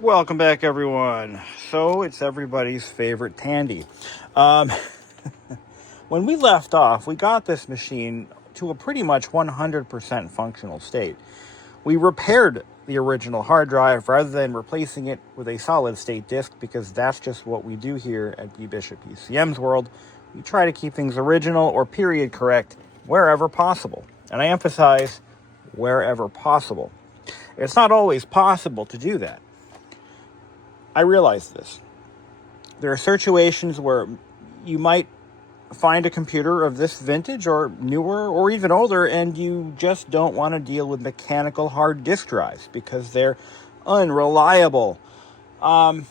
Welcome back, everyone. So it's everybody's favorite Tandy. Um, when we left off, we got this machine to a pretty much 100% functional state. We repaired the original hard drive rather than replacing it with a solid state disk, because that's just what we do here at BBISHOPPCM's world. We try to keep things original or period correct wherever possible. And I emphasize wherever possible. It's not always possible to do that. I realize this. There are situations where you might find a computer of this vintage or newer or even older, and you just don't want to deal with mechanical hard disk drives because they're unreliable. I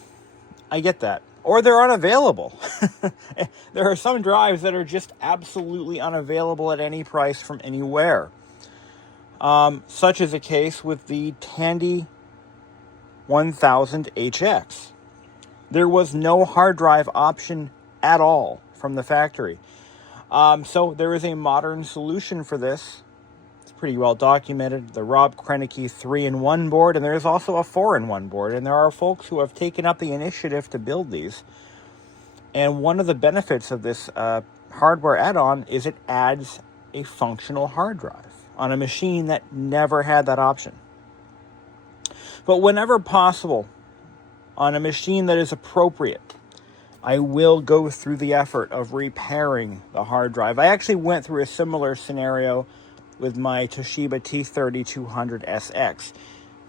get that. Or they're unavailable. There are some drives that are just absolutely unavailable at any price from anywhere. Such is the case with the Tandy 1000 HX. There was no hard drive option at all from the factory. So there is a modern solution for this. It's pretty well documented. The Rob Krenneke 3-in-1 board, and there's also a 4-in-1 board. And there are folks who have taken up the initiative to build these. And one of the benefits of this hardware add-on is it adds a functional hard drive on a machine that never had that option. But whenever possible, on a machine that is appropriate, I will go through the effort of repairing the hard drive. I actually went through a similar scenario with my Toshiba T3200SX,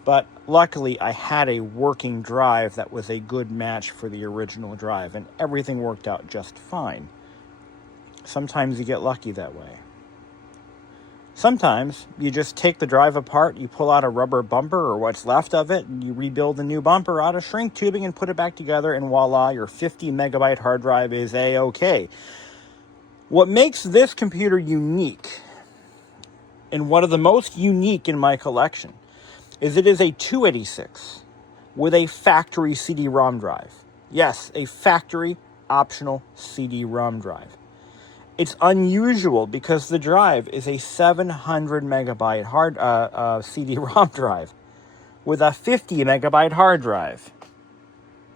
but luckily I had a working drive that was a good match for the original drive, and everything worked out just fine. Sometimes you get lucky that way. Sometimes you just take the drive apart, you pull out a rubber bumper or what's left of it, and you rebuild the new bumper out of shrink tubing and put it back together, and voila, your 50 megabyte hard drive is A-OK. What makes this computer unique, and one of the most unique in my collection, is it is a 286 with a factory CD-ROM drive. Yes, a factory optional CD-ROM drive. It's unusual because the drive is a 700 megabyte CD-ROM drive with a 50 megabyte hard drive.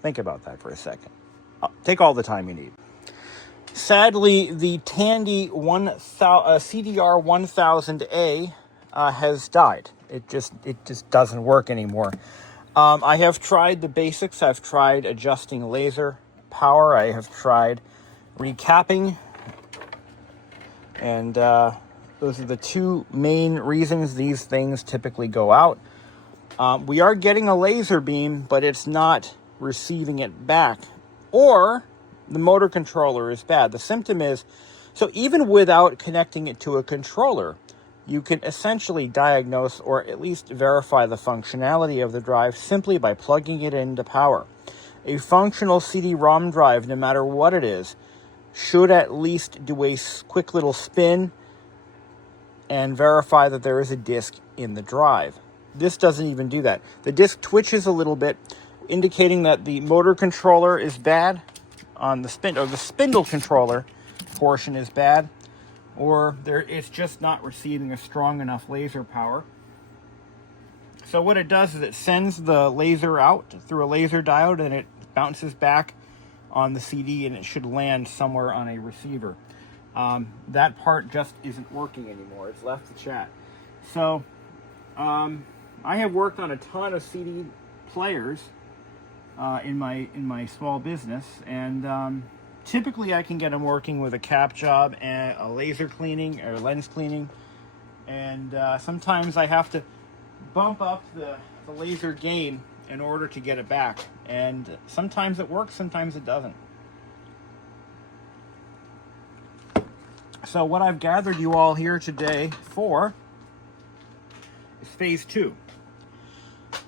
Think about that for a second. Take all the time you need. Sadly, the Tandy CDR-1000A has died. It just doesn't work anymore. I have tried the basics. I've tried adjusting laser power. I have tried recapping. And those are the two main reasons these things typically go out. We are getting a laser beam, but it's not receiving it back. Or the motor controller is bad. The symptom is, so even without connecting it to a controller, you can essentially diagnose or at least verify the functionality of the drive simply by plugging it into power. A functional CD-ROM drive, no matter what it is, should at least do a quick little spin and verify that there is a disk in the drive. This doesn't even do that. The disk twitches a little bit, indicating that the motor controller is bad on the the spindle controller portion is bad, or it's just not receiving a strong enough laser power. So what it does is it sends the laser out through a laser diode, and it bounces back on the CD, and it should land somewhere on a receiver. That part just isn't working anymore. It's left the chat. So I have worked on a ton of CD players in my small business, and typically I can get them working with a cap job and a laser cleaning or lens cleaning, and sometimes I have to bump up the laser gain in order to get it back. And sometimes it works, sometimes it doesn't. So what I've gathered you all here today for is phase 2.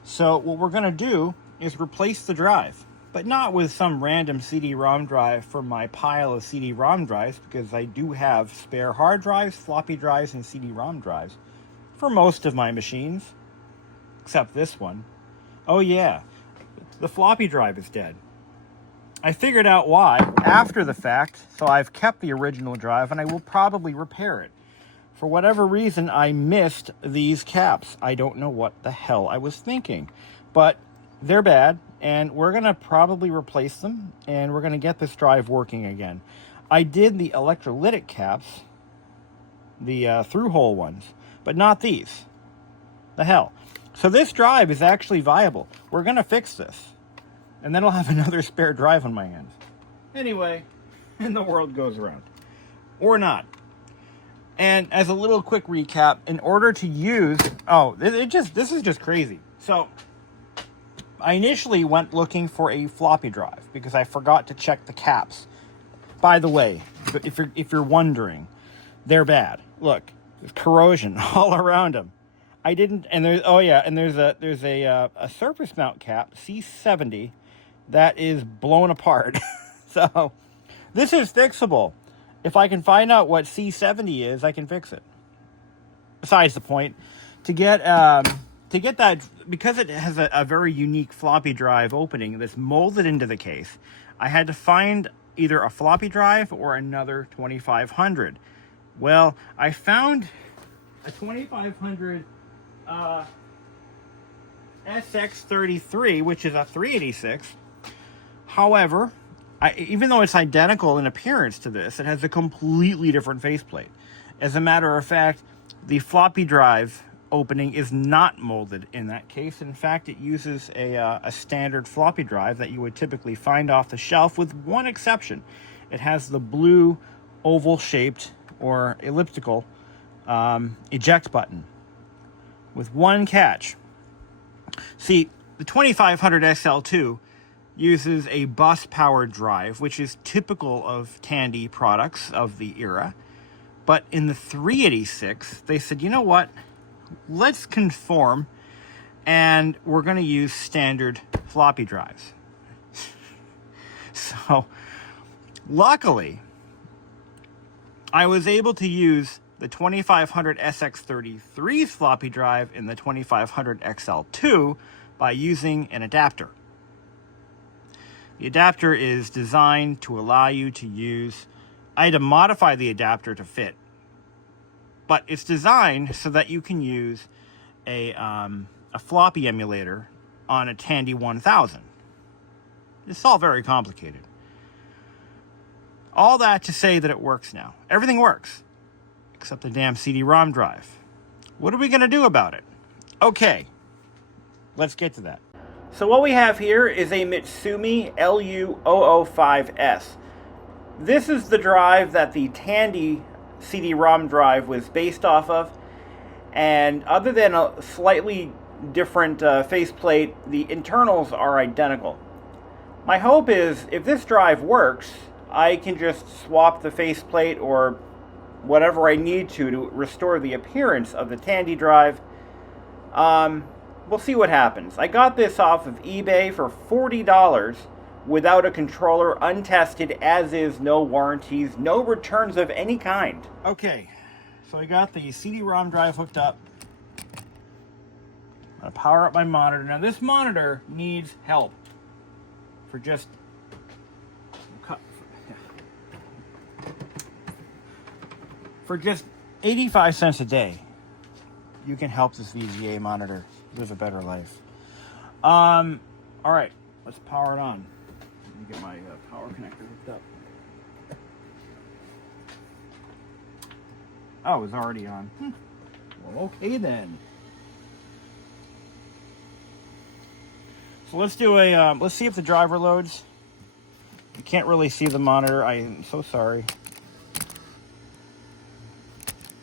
So what we're going to do is replace the drive, but not with some random CD-ROM drive from my pile of CD-ROM drives, because I do have spare hard drives, floppy drives, and CD-ROM drives for most of my machines, except this one. Oh yeah, the floppy drive is dead. I figured out why after the fact, so I've kept the original drive, and I will probably repair it. For whatever reason, I missed these caps. I don't know what the hell I was thinking. But they're bad, and we're going to probably replace them, and we're going to get this drive working again. I did the electrolytic caps, the through-hole ones, but not these. The hell. So this drive is actually viable. We're going to fix this, and then I'll have another spare drive on my hands. Anyway, and the world goes around. Or not. And as a little quick recap, in order to use... Oh, this is just crazy. So, I initially went looking for a floppy drive because I forgot to check the caps. By the way, if you're wondering, they're bad. Look, there's corrosion all around them. I didn't, and there's a surface mount cap, C70, that is blown apart. So, this is fixable. If I can find out what C70 is, I can fix it. Besides the point, to get that, because it has a very unique floppy drive opening that's molded into the case, I had to find either a floppy drive or another 2500. Well, I found a 2500 SX33, which is a 386. However, even though it's identical in appearance to this, it has a completely different faceplate. As a matter of fact, the floppy drive opening is not molded in that case. In fact, it uses a standard floppy drive that you would typically find off the shelf, with one exception. It has the blue oval-shaped or elliptical eject button, with one catch. See, the 2500 XL2 uses a bus-powered drive, which is typical of Tandy products of the era. But in the 386, they said, you know what? Let's conform, and we're going to use standard floppy drives. So, luckily, I was able to use the 2500 SX33's floppy drive in the 2500 XL2 by using an adapter. The adapter is designed to allow you to use... I had to modify the adapter to fit, but it's designed so that you can use a floppy emulator on a Tandy 1000. It's all very complicated. All that to say that it works now. Everything works, except the damn CD-ROM drive. What are we going to do about it? Okay, let's get to that. So what we have here is a Mitsumi LUOO5S. This is the drive that the Tandy CD-ROM drive was based off of, and other than a slightly different faceplate, the internals are identical. My hope is, if this drive works, I can just swap the faceplate or whatever I need to restore the appearance of the Tandy drive. We'll see what happens. I got this off of eBay for $40 without a controller, untested, as is, no warranties, no returns of any kind. Okay, so I got the CD-ROM drive hooked up. I'm going to power up my monitor. Now this monitor needs help for just... For just 85 cents a day, you can help this VGA monitor live a better life. All right, let's power it on. Let me get my power connector hooked up. Oh, it's already on. Well, okay then. So let's do a, let's see if the driver loads. You can't really see the monitor. I'm so sorry.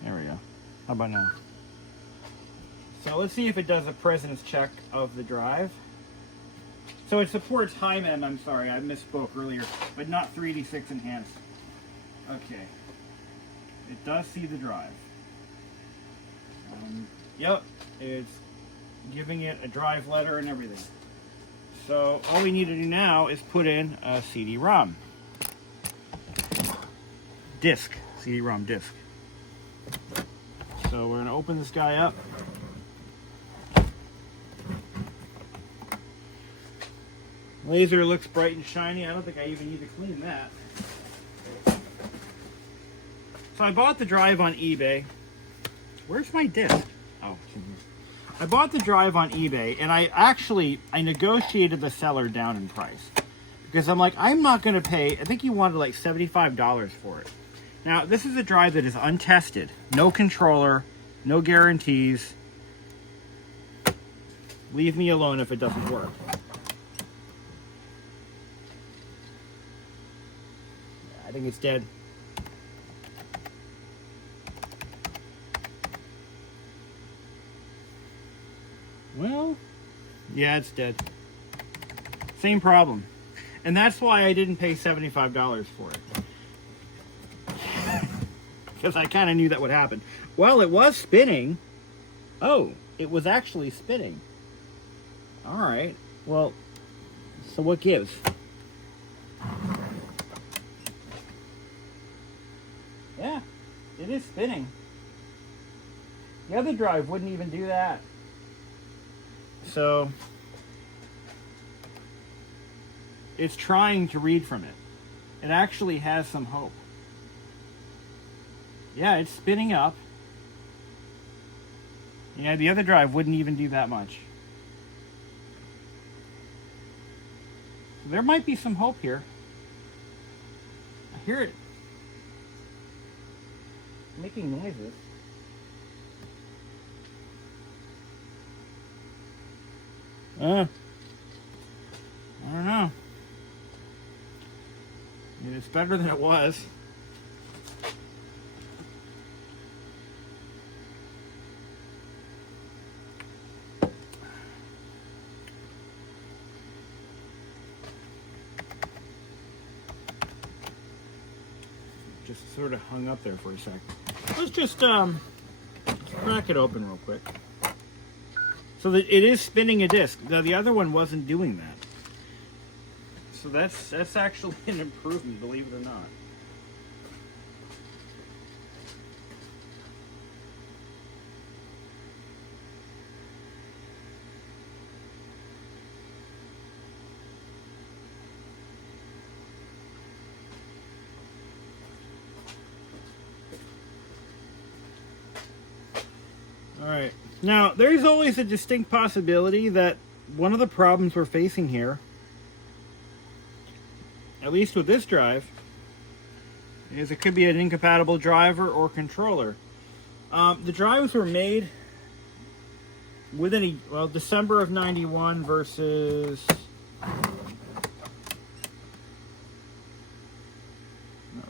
There we go. How about now? So let's see if it does a presence check of the drive. So it supports HiMem, I'm sorry, I misspoke earlier, but not 386 enhanced. Okay. It does see the drive. Yep, it's giving it a drive letter and everything. So all we need to do now is put in a CD-ROM. Disc, CD-ROM disc. So we're going to open this guy up. Laser looks bright and shiny. I don't think I even need to clean that. So I bought the drive on eBay. Where's my disc? Oh, it's in here. I bought the drive on eBay, and I negotiated the seller down in price. Because I'm like, I'm not going to pay, I think he wanted like $75 for it. Now, this is a drive that is untested. No controller, no guarantees. Leave me alone if it doesn't work. I think it's dead. Well, yeah, it's dead. Same problem. And that's why I didn't pay $75 for it. Because I kind of knew that would happen. Well, it was spinning. Oh, it was actually spinning. All right. Well, so what gives? Yeah, it is spinning. The other drive wouldn't even do that. So it's trying to read from it. It actually has some hope. Yeah, it's spinning up. Yeah, the other drive wouldn't even do that much. So there might be some hope here. I hear it making noises. I don't know. I mean, it's better than it was. Just sort of hung up there for a sec. Let's just crack it open real quick. So that it is spinning a disc. Now, the other one wasn't doing that. So that's actually an improvement, believe it or not. All right. Now, there's always a distinct possibility that one of the problems we're facing here, at least with this drive, is it could be an incompatible driver or controller. The drives were made within December of 91 versus, not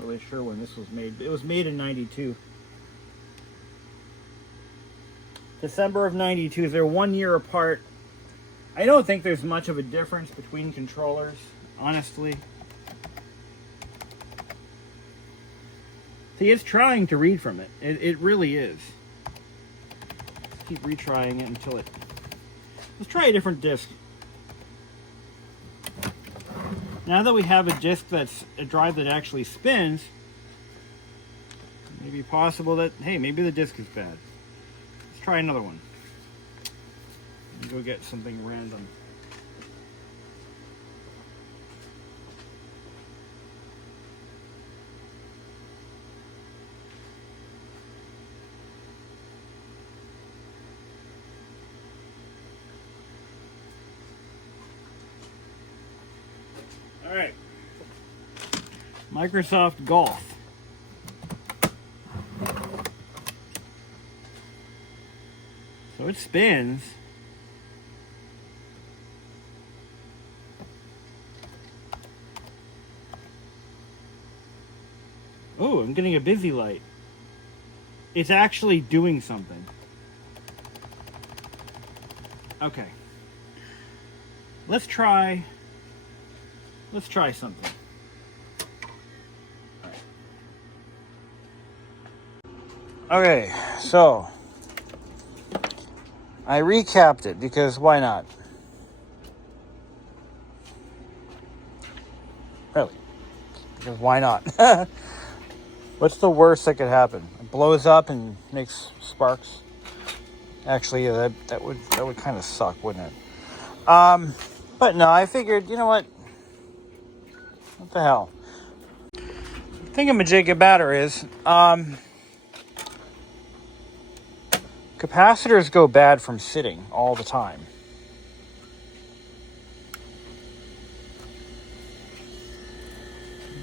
really sure when this was made, but it was made in 92. December of 92, they're 1 year apart. I don't think there's much of a difference between controllers, honestly. See, it's trying to read from it. It really is. Let's keep retrying it until it... Let's try a different disc. Now that we have a disc that's a drive that actually spins, it may be possible that, hey, maybe the disc is bad. Let's try another one. Go get something random. All right. Microsoft Golf. So it spins. Oh, I'm getting a busy light. It's actually doing something. Okay. Let's try something. Okay, so I recapped it because why not? Really? Because why not? What's the worst that could happen? It blows up and makes sparks. Actually, yeah, that would kind of suck, wouldn't it? But no, I figured, you know what? What the hell? Thingamajig about her is, Capacitors go bad from sitting all the time.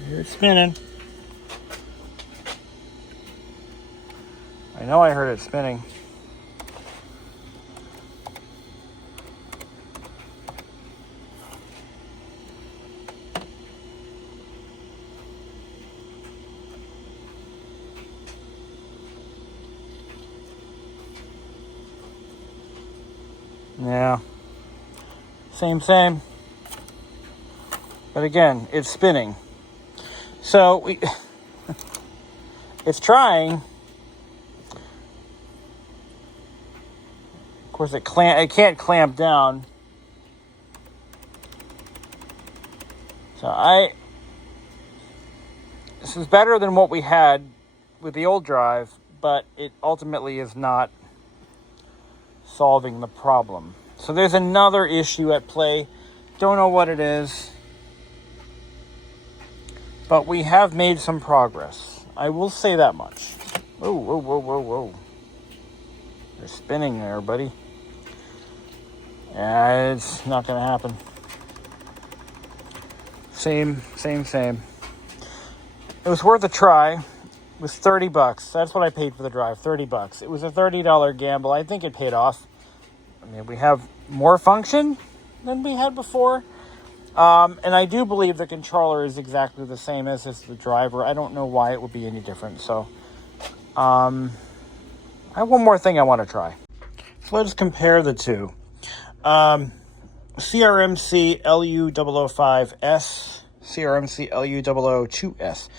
Here it's spinning. I know I heard it spinning. Yeah. Same. But again, it's spinning. So it's trying. Of course, it can't clamp down. So this is better than what we had with the old drive, but it ultimately is not solving the problem. So there's another issue at play. Don't know what it is, but we have made some progress. I will say that much. Whoa. They're spinning there, buddy. Yeah, it's not going to happen. Same. It was worth a try. It was $30. That's what I paid for the drive, $30. It was a $30 gamble. I think it paid off. I mean, we have more function than we had before. And I do believe the controller is exactly the same as the driver. I don't know why it would be any different. So, I have one more thing I want to try. So let's compare the two. CRMC-LUOO5S, CRMC-LUOO5S.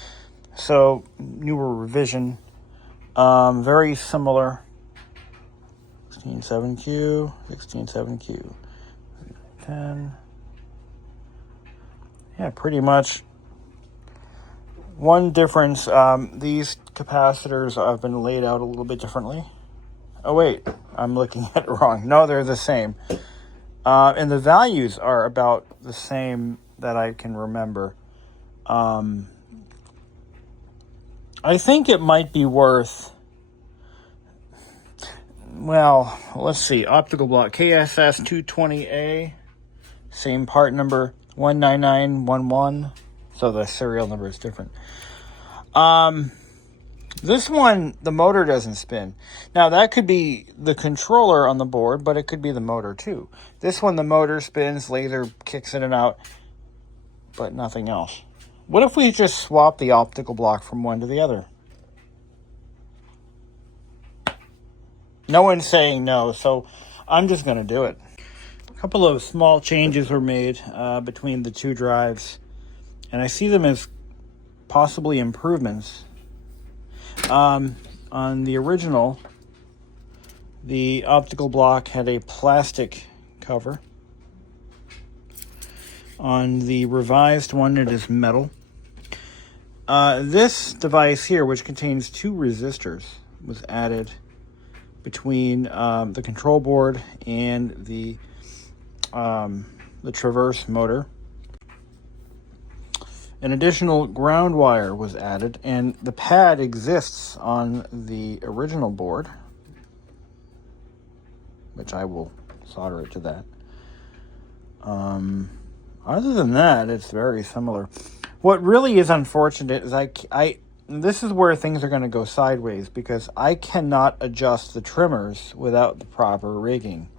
So, newer revision. Very similar. 16.7Q, 16.7Q, 10. Yeah, pretty much. One difference, these capacitors have been laid out a little bit differently. Oh, wait, I'm looking at it wrong. No, they're the same. And the values are about the same that I can remember. I think it might be worth... Well, let's see. Optical block KSS220A. Same part number 19911. So the serial number is different. This one, the motor doesn't spin. Now, that could be the controller on the board, but it could be the motor too. This one, the motor spins, laser kicks in and out, but nothing else. What if we just swap the optical block from one to the other? No one's saying no, so I'm just going to do it. A couple of small changes were made between the two drives, and I see them as possibly improvements. On the original, the optical block had a plastic cover. On the revised one, it is metal. This device here, which contains two resistors, was added between the control board and the traverse motor. An additional ground wire was added, and the pad exists on the original board, which I will solder it to that. Other than that, it's very similar. What really is unfortunate is this is where things are going to go sideways, because I cannot adjust the trimmers without the proper rigging.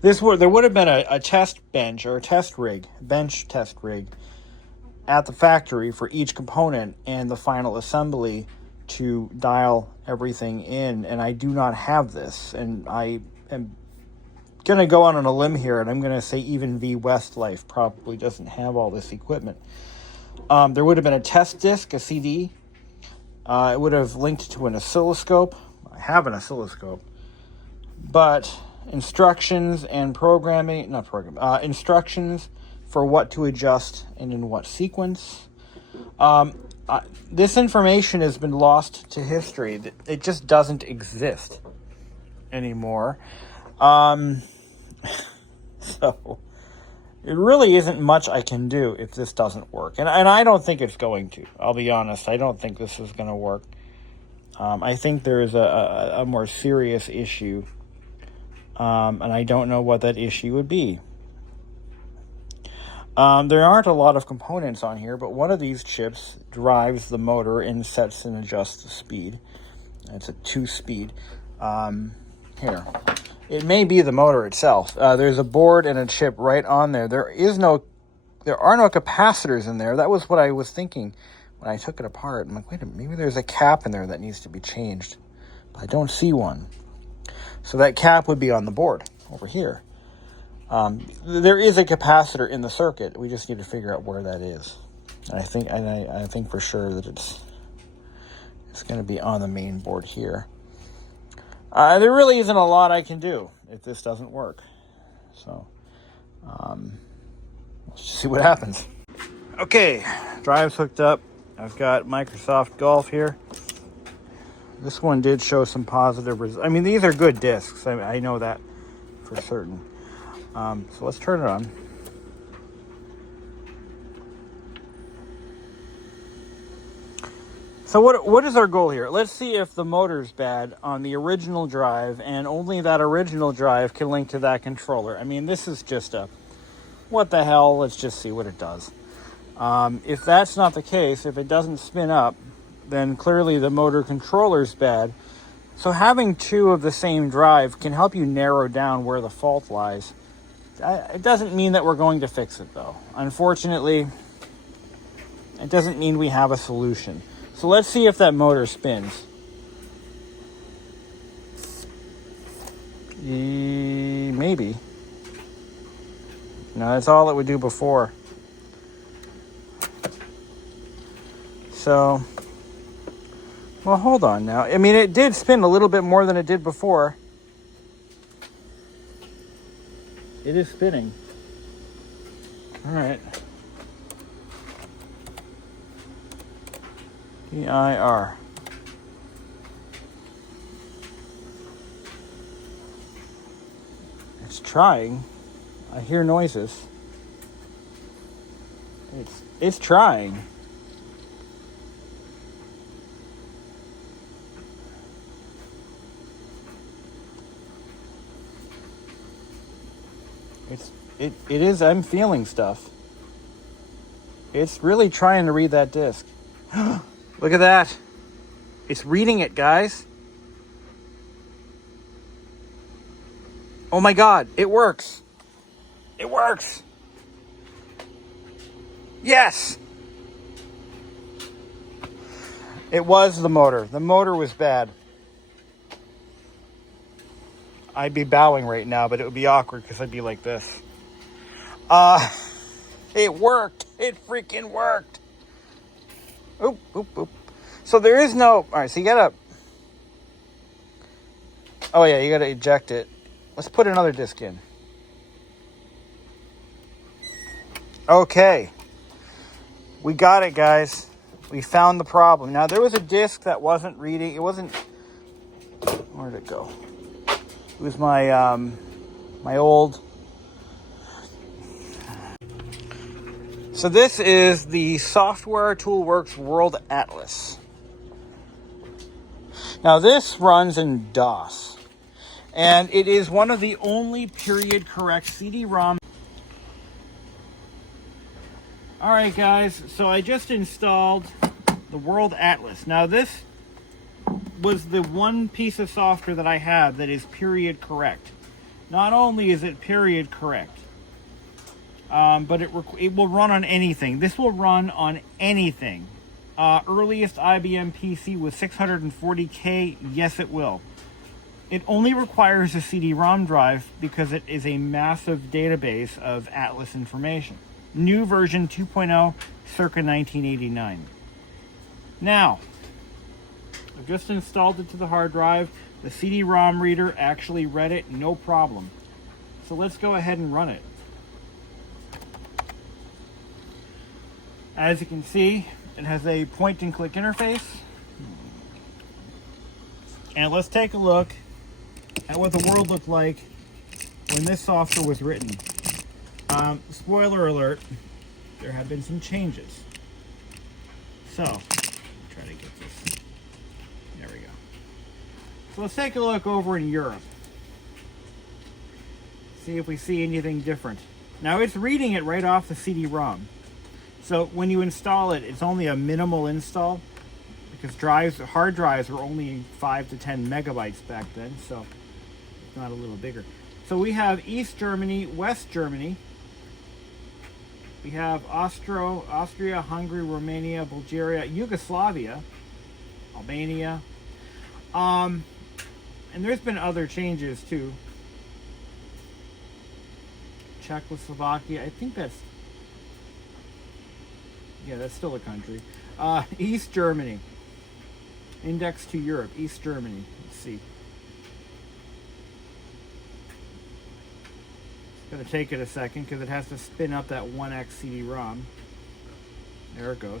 There would have been a test bench or a bench test rig at the factory for each component and the final assembly to dial everything in, and I do not have this, and I am going to go on a limb here, and I'm going to say even V Westlife probably doesn't have all this equipment. There would have been a test disc, a CD. It would have linked to an oscilloscope. I have an oscilloscope. But instructions and instructions for what to adjust and in what sequence. This information has been lost to history. It just doesn't exist anymore. So it really isn't much I can do if this doesn't work. And I don't think it's going to. I'll be honest. I don't think this is going to work. I think there is a more serious issue, and I don't know what that issue would be. There aren't a lot of components on here, but one of these chips drives the motor and sets and adjusts the speed. It's a 2-speed. Here. It may be the motor itself. There's a board and a chip right on there. There are no capacitors in there. That was what I was thinking when I took it apart. I'm like, wait a minute, maybe there's a cap in there that needs to be changed. But I don't see one. So that cap would be on the board over here. There is a capacitor in the circuit. We just need to figure out where that is. And I think for sure that it's going to be on the main board here. There really isn't a lot I can do if this doesn't work. So, let's just see what happens. Okay, drive's hooked up. I've got Microsoft Golf here. This one did show some positive results. I mean, these are good discs. I know that for certain. So let's turn it on. So what is our goal here? Let's see if the motor's bad on the original drive, and only that original drive can link to that controller. I mean, this is just a, what the hell, let's just see what it does. If that's not the case, if it doesn't spin up, then clearly the motor controller's bad. So having two of the same drive can help you narrow down where the fault lies. It doesn't mean that we're going to fix it, though. Unfortunately, it doesn't mean we have a solution. So let's see if that motor spins. Maybe. No, that's all it would do before. So, well, hold on now. I mean, it did spin a little bit more than it did before. It is spinning. All right. DIR. It's trying. I hear noises. It's trying. It is, I'm feeling stuff. It's really trying to read that disc. Look at that. It's reading it, guys. Oh my God, it works. It works. Yes. It was the motor. The motor was bad. I'd be bowing right now, but it would be awkward because I'd be like this. It worked. It freaking worked. Oop, oop, oop. So there is no... All right, so you gotta... Oh, yeah, you gotta eject it. Let's put another disc in. Okay. We got it, guys. We found the problem. Now, there was a disc that wasn't reading. It wasn't... Where'd it go? It was my, my old... So this is the Software Toolworks World Atlas. Now this runs in DOS. And it is one of the only period correct CD-ROM. Alright guys, so I just installed the World Atlas. Now this was the one piece of software that I have that is period correct. Not only is it period correct, but it will run on anything. This will run on anything. Earliest IBM PC with 640K, yes it will. It only requires a CD-ROM drive because it is a massive database of Atlas information. New version 2.0, circa 1989. Now, I've just installed it to the hard drive. The CD-ROM reader actually read it, no problem. So let's go ahead and run it. As you can see, it has a point and click interface. And let's take a look at what the world looked like when this software was written. Spoiler alert, there have been some changes. So, try to get this. There we go. So let's take a look over in Europe. See if we see anything different. Now it's reading it right off the CD-ROM. So when you install it, it's only a minimal install because hard drives were only 5 to 10 megabytes back then, so it's not a little bigger. So we have East Germany, West Germany. We have Austria, Hungary, Romania, Bulgaria, Yugoslavia, Albania. And there's been other changes too. Czechoslovakia, I think that's still a country. East Germany. Index to Europe, East Germany. Let's see. It's going to take it a second because it has to spin up that 1X CD-ROM. There it goes.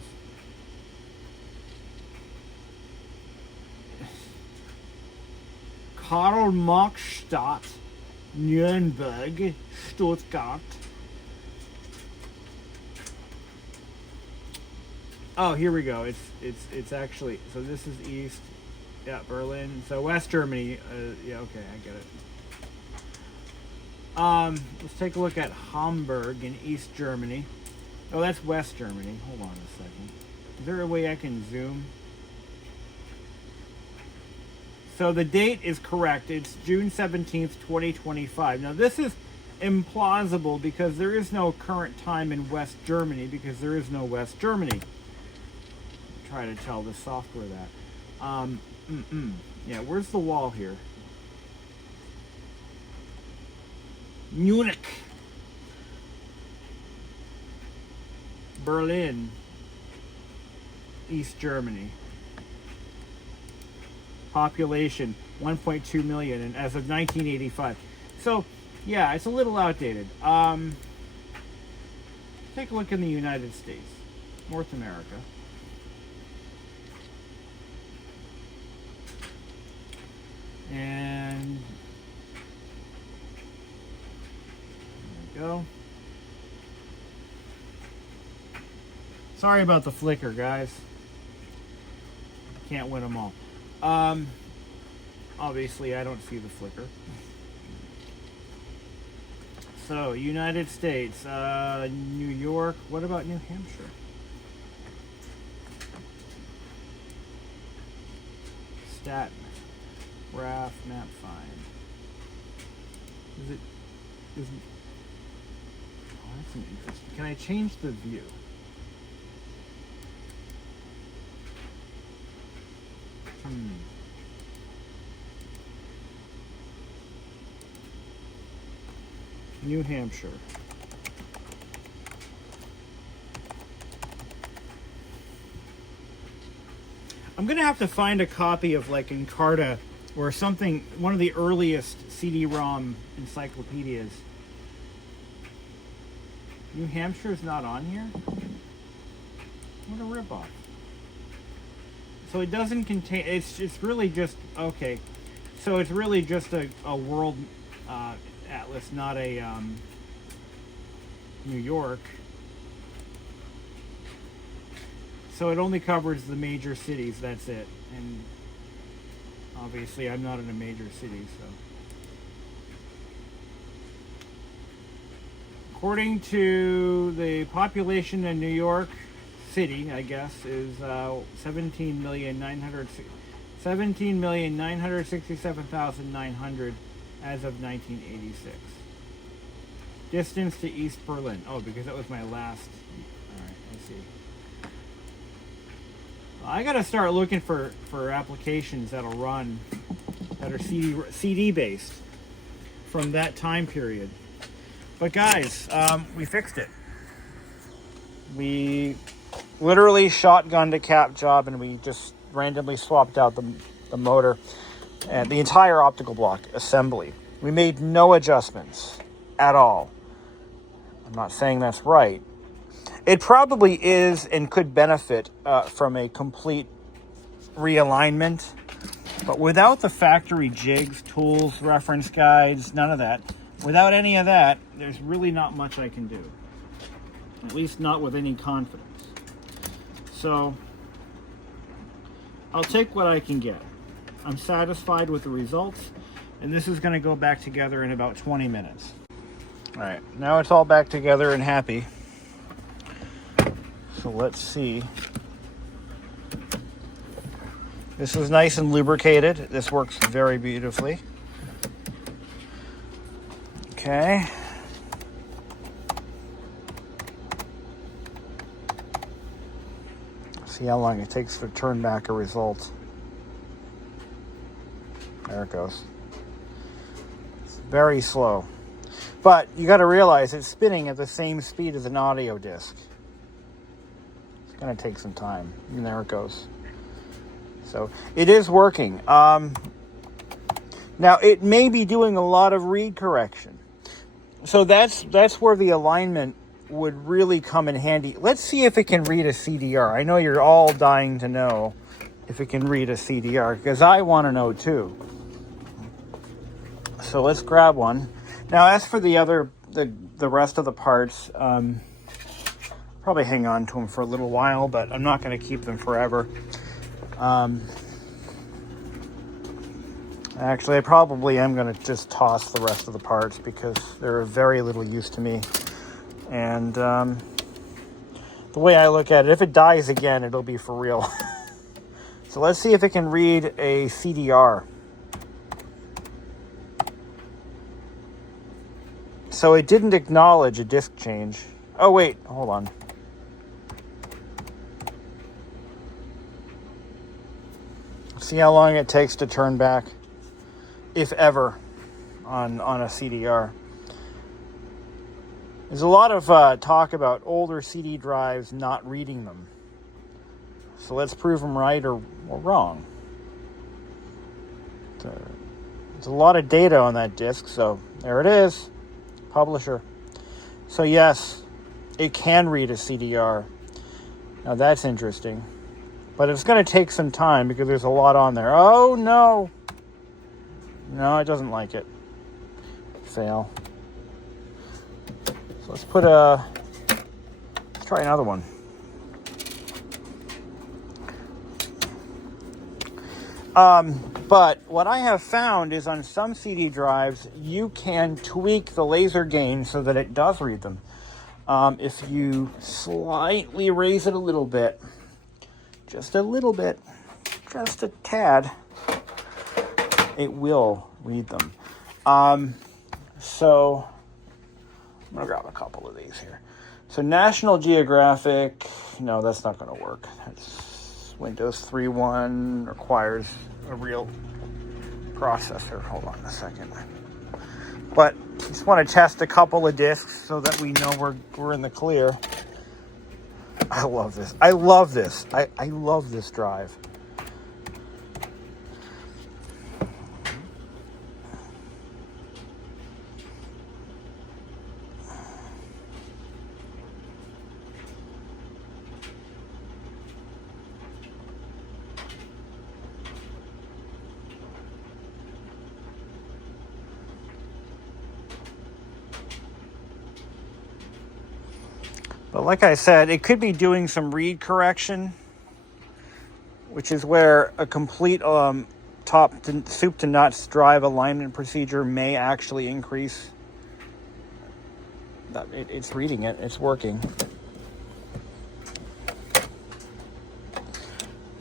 Karl-Marx-Stadt, Nürnberg, Stuttgart. Oh, here we go. It's actually, so this is East, yeah, Berlin. So West Germany, yeah, okay, I get it. Let's take a look at Hamburg in East Germany. Oh, that's West Germany. Hold on a second. Is there a way I can zoom? So the date is correct. It's June 17th, 2025. Now this is implausible because there is no current time in West Germany because there is no West Germany. Try to tell the software that. Yeah, where's the wall here? Munich. Berlin. East Germany. Population 1.2 million, and as of 1985. So, yeah, it's a little outdated. Take a look in the United States, North America. And there we go. Sorry about the flicker, guys. Can't win them all. Obviously, I don't see the flicker. So, United States, New York. What about New Hampshire? Stat graph map find. Oh, that's an interesting. Can I change the view? New Hampshire. I'm gonna have to find a copy of like Encarta or something, one of the earliest CD-ROM encyclopedias. New Hampshire's not on here? What a ripoff. So it doesn't contain, it's really just, okay. So it's really just a world atlas, not a New York. So it only covers the major cities, that's it. And obviously I'm not in a major city, so. According to the population in New York City, I guess, is 17,967,900 as of 1986. Distance to East Berlin. Oh, because that was my last. All right, I see. I gotta start looking for applications that'll run that are CD based from that time period. But guys, we fixed it. We literally shotgunned a cap job and we just randomly swapped out the motor and the entire optical block assembly. We made no adjustments at all. I'm not saying that's right. It probably is and could benefit from a complete realignment, but without the factory jigs, tools, reference guides, none of that, without any of that, there's really not much I can do, at least not with any confidence. So I'll take what I can get. I'm satisfied with the results, and this is going to go back together in about 20 minutes. All right, now it's all back together and happy. So let's see. This is nice and lubricated. This works very beautifully. Okay. See how long it takes to turn back a result. There it goes. It's very slow. But you got to realize it's spinning at the same speed as an audio disc. It's going to take some time. And there it goes. So it is working. Now it may be doing a lot of read correction. So that's where the alignment would really come in handy. Let's see if it can read a CDR. I know you're all dying to know if it can read a CDR, because I want to know too. So let's grab one. Now, as for the rest of the parts, probably hang on to them for a little while, but I'm not going to keep them forever. Actually, I probably am going to just toss the rest of the parts because they're of very little use to me. And the way I look at it, if it dies again, it'll be for real. So let's see if it can read a CDR. So it didn't acknowledge a disk change. Oh, wait, hold on. See how long it takes to turn back, if ever, on a CDR. There's a lot of talk about older CD drives not reading them. So let's prove them right or wrong. There's a lot of data on that disk, so there it is. Publisher. So yes, it can read a CDR. Now that's interesting. But it's going to take some time because there's a lot on there. Oh no! No, it doesn't like it. Fail. So let's try another one. But what I have found is on some CD drives, you can tweak the laser gain so that it does read them. If you slightly raise it a little bit, just a little bit, just a tad, it will read them. So I'm going to grab a couple of these here. So National Geographic, no, that's not going to work. That's Windows 3.1 requires a real processor. Hold on a second. But just want to test a couple of disks so that we know we're in the clear. I love this. I love this. I love this drive. But like I said, it could be doing some read correction, which is where a complete soup to nuts drive alignment procedure may actually increase. It's reading it. It's working.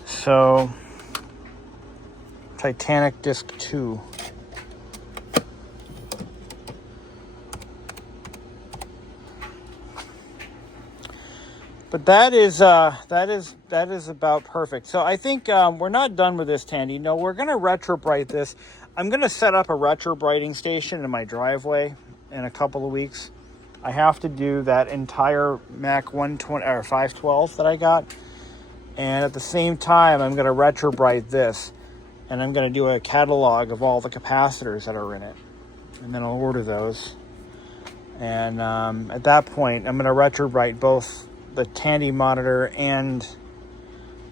So, Titanic Disc 2. But that is about perfect. So I think we're not done with this, Tandy. No, we're going to retrobrite this. I'm going to set up a retrobrighting station in my driveway in a couple of weeks. I have to do that entire Mac 120 or 512 that I got. And at the same time, I'm going to retrobrite this. And I'm going to do a catalog of all the capacitors that are in it. And then I'll order those. And at that point, I'm going to retrobrite both the Tandy monitor and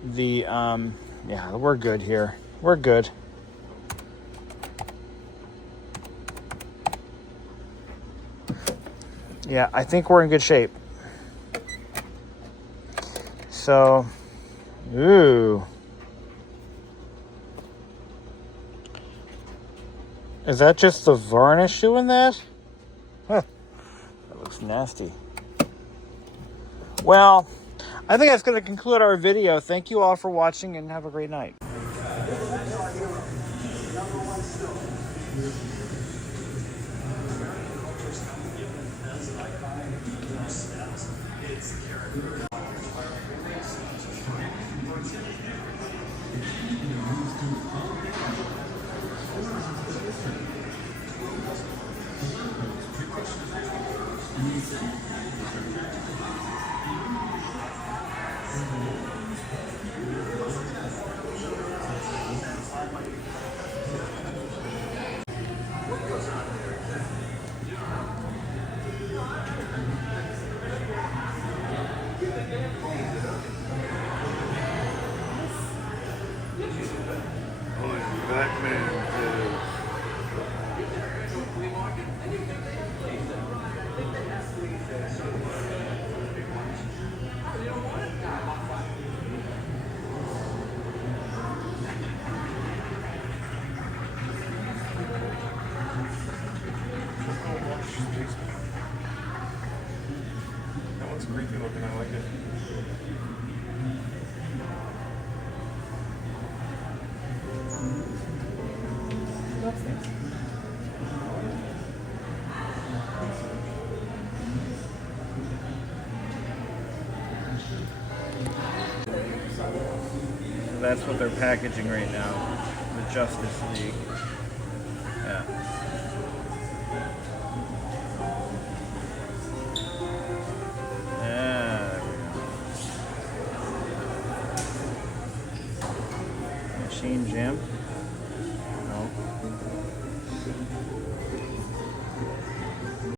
the, yeah, we're good here. We're good. Yeah, I think we're in good shape. So, ooh. Is that just the varnish doing that? Huh. That looks nasty. Well, I think that's going to conclude our video. Thank you all for watching and have a great night. That one's creepy looking, I like it. That's what they're packaging right now. The Justice League. Yeah. Yeah, there we go. Machine Jam.